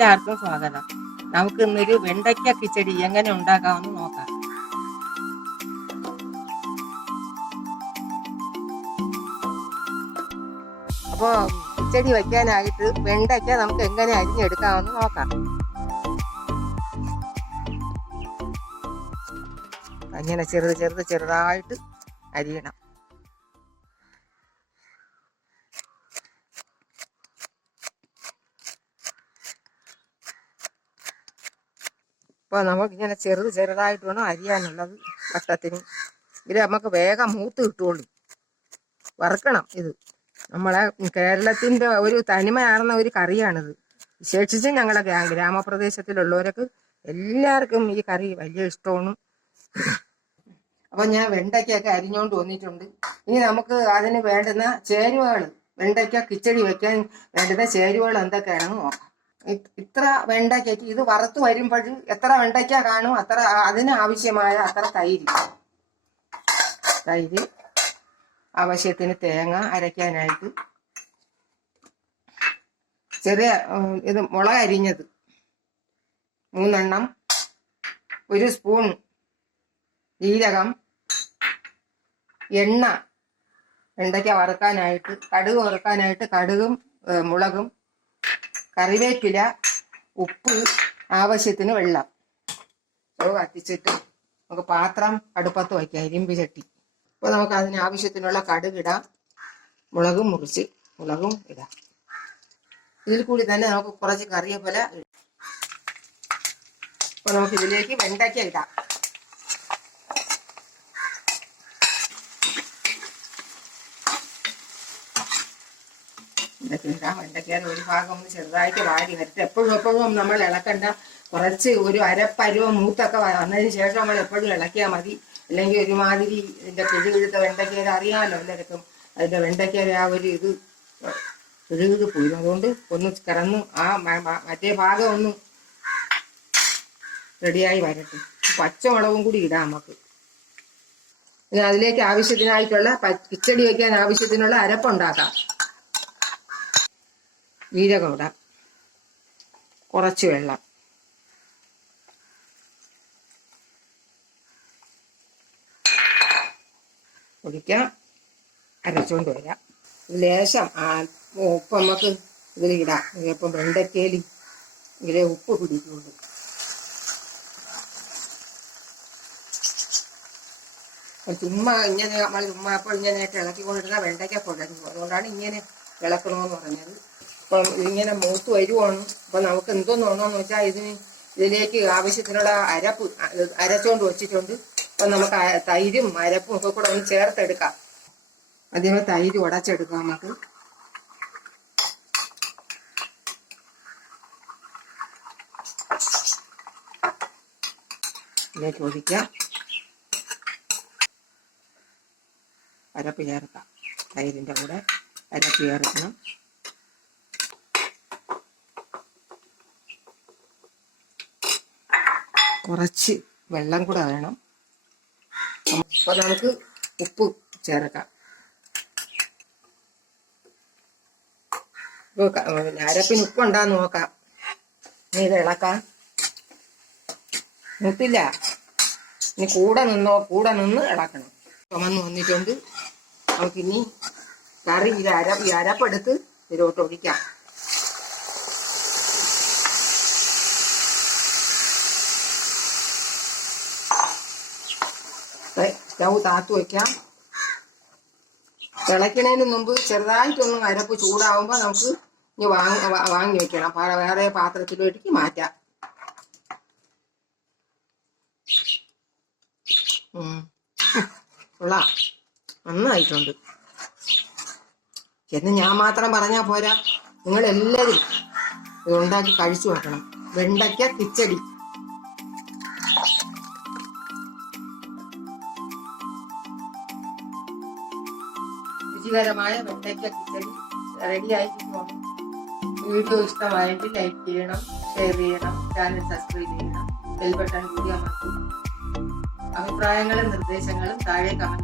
എല്ലാവർക്കും സ്വാഗതം. നമുക്ക് ഇന്നൊരു വെണ്ടയ്ക്ക കിച്ചടി എങ്ങനെ ഉണ്ടാക്കാമെന്ന് നോക്കാം. അപ്പോൾ കിച്ചടി വയ്ക്കാനായിട്ട് വെണ്ടയ്ക്ക നമുക്ക് എങ്ങനെ അരിഞ്ഞെടുക്കാമെന്ന് നോക്കാം. അങ്ങനെ ചെറുതായിട്ട് അരിയണം. അപ്പോൾ നമുക്കിങ്ങനെ ചെറുതായിട്ട് വേണം അരിയാനുള്ളത് വട്ടത്തിന്. ഇത് നമുക്ക് വേഗം മൂത്ത് കിട്ടുള്ളൂ. വറുക്കണം. ഇത് നമ്മളെ കേരളത്തിൻ്റെ ഒരു തനിമയാർന്ന ഒരു കറിയാണിത്. വിശേഷിച്ച് ഞങ്ങളുടെ ഗ്രാമപ്രദേശത്തിലുള്ളവർക്ക് എല്ലാവർക്കും ഈ കറി വലിയ ഇഷ്ടമാണ്. അപ്പോൾ ഞാൻ വെണ്ടയ്ക്കൊക്കെ അരിഞ്ഞുകൊണ്ട് വന്നിട്ടുണ്ട്. ഇനി നമുക്ക് അതിന് വേണ്ടുന്ന ചേരുവകൾ, വെണ്ടയ്ക്ക കിച്ചടി വയ്ക്കാൻ വേണ്ടുന്ന ചേരുവകൾ എന്തൊക്കെയാണെന്ന് നോക്കാം. ഇത്ര വെണ്ടയ്ക്കയ്ക്ക് ഇത് വറുത്ത് വരുമ്പോൾ എത്ര വെണ്ടയ്ക്ക കാണും അത്ര അതിന് ആവശ്യമായ അത്ര തൈര്, ആവശ്യത്തിന് തേങ്ങ അരയ്ക്കാനായിട്ട്, ചെറിയ ഇത് മുളക് അരിഞ്ഞത് 3 എണ്ണം, 1 സ്പൂൺ ജീരകം, എണ്ണ, വെണ്ടയ്ക്ക വറുക്കാനായിട്ട്, കടുക് വറുക്കാനായിട്ട് കടുകും മുളകും, കറിവേപ്പില, ഉപ്പ്, ആവശ്യത്തിന് വെള്ളം. അത് കത്തിച്ചിട്ട് നമുക്ക് പാത്രം അടുപ്പത്ത് വയ്ക്കാം, ഇരുമ്പ് ചട്ടി. അപ്പോൾ നമുക്ക് അതിന് ആവശ്യത്തിനുള്ള കടുക് ഇടാം, മുളകും ഇടാം. ഇതിൽ കൂടി തന്നെ നമുക്ക് കുറച്ച് കറിവേപ്പില ഇടാം. അപ്പോൾ നമുക്ക് ഇതിലേക്ക് വെണ്ടയ്ക്ക ഇടാം. വെണ്ടയ്ക്കയുടെ ഒരു ഭാഗം ഒന്ന് ചെറുതായിട്ട് വാടി വരട്ടെ. എപ്പോഴും നമ്മൾ ഇളക്കണ്ട. കുറച്ച് ഒരു അരപ്പരുവം മൂത്തൊക്കെ വന്നതിന് ശേഷം നമ്മൾ എപ്പോഴും ഇളക്കിയാൽ മതി. അല്ലെങ്കിൽ ഒരുമാതിരി ഇതിൻ്റെ പിഴുകിഴുത്ത വെണ്ടയ്ക്കയുടെ അറിയാമല്ലോ എല്ലാവർക്കും. അതിൻ്റെ വെണ്ടയ്ക്കയുടെ ആ ഒരു ഇത് പിഴുകിത് പോയി. അതുകൊണ്ട് ഒന്ന് കിടന്ന് ആ മറ്റേ ഭാഗം ഒന്ന് റെഡിയായി വരട്ടെ. പച്ചമുളകും കൂടി ഇടാം നമുക്ക്. പിന്നെ അതിലേക്ക് ആവശ്യത്തിനായിട്ടുള്ള കിച്ചടി വയ്ക്കാൻ ആവശ്യത്തിനുള്ള അരപ്പുണ്ടാക്കാം. ജീരകം ഇടാം, കുറച്ച് വെള്ളം, ഒഴിക്കാം, അരച്ചുകൊണ്ട് വരാം. ലേശം ഉപ്പ് നമുക്ക് ഇതിലിടാം. ഇപ്പം വെണ്ടയ്ക്കയിൽ ഇതിലെ ഉപ്പ് പിടിക്കുള്ളൂ. ചുമ്മാ അപ്പോൾ ഇങ്ങനെയായിട്ട് ഇളക്കിക്കൊണ്ടിരുന്ന വെണ്ടയ്ക്ക പൊടഞ്ഞു. അതുകൊണ്ടാണ് ഇങ്ങനെ ഇളക്കണമെന്ന് പറഞ്ഞത്. അപ്പം ഇതിങ്ങനെ മൂത്ത് വരുവാണ്. അപ്പം നമുക്ക് എന്തോന്ന് വെച്ചാൽ ഇതിലേക്ക് ആവശ്യത്തിനുള്ള അരപ്പ് അരച്ചുകൊണ്ട് വെച്ചിട്ടുണ്ട്. അപ്പം നമുക്ക് തൈരും അരപ്പും ഒക്കെ കൂടെ ഒന്ന് ചേർത്തെടുക്കാം. ആദ്യമേ തൈര് ഉടച്ചെടുക്കാം. നമുക്ക് ഇതിലേക്ക് ഒഴിക്കാം. അരപ്പ് ചേർക്കാം. തൈരിൻ്റെ കൂടെ അരപ്പ് ചേർക്കണം. കുറച്ച് വെള്ളം കൂടെ വേണം. അപ്പോൾ നമുക്ക് ഉപ്പ് ചേർക്കാം. അരപ്പിന് ഉപ്പുണ്ടാന്ന് നോക്കാം. ഇത് ഇളക്കാം. മുട്ടില്ല. ഇനി കൂടെ നിന്ന് ഇളക്കണം. ചുമന്ന് വന്നിട്ടുണ്ട്. നമുക്കിനി കറി ഈ അരപ്പെടുത്ത് ഇതിലോട്ട് ഒഴിക്കാം. സ്റ്റൗ താത്തു വയ്ക്കാം. തിളയ്ക്കുന്നതിന് മുമ്പ് ചെറുതായിട്ടൊന്ന് അരപ്പ് ചൂടാവുമ്പോൾ നമുക്ക് ഇനി വാങ്ങി വെക്കണം. വേറെ പാത്രത്തിലേക്ക് മാറ്റാം. കൊള്ളാം, നന്നായിട്ടുണ്ട് എന്ന് ഞാൻ മാത്രം പറഞ്ഞാൽ പോരാ. നിങ്ങളെല്ലാവരും ഇത് ഉണ്ടാക്കി കഴിച്ചു നോക്കണം. വെണ്ടയ്ക്ക കിച്ചടി. രുചികരമായ വെണ്ടയ്ക്ക കിച്ചടി റെഡി ആയിരിക്കുന്നു. വീഡിയോ ഇഷ്ടമായെങ്കിൽ ലൈക്ക് ചെയ്യണം, ഷെയർ ചെയ്യണം, ചാനൽ സബ്സ്ക്രൈബ് ചെയ്യണം, ബെൽ ബട്ടൺ കൂടി അമർത്തും. അഭിപ്രായങ്ങളും നിർദ്ദേശങ്ങളും താഴെ കമന്റ്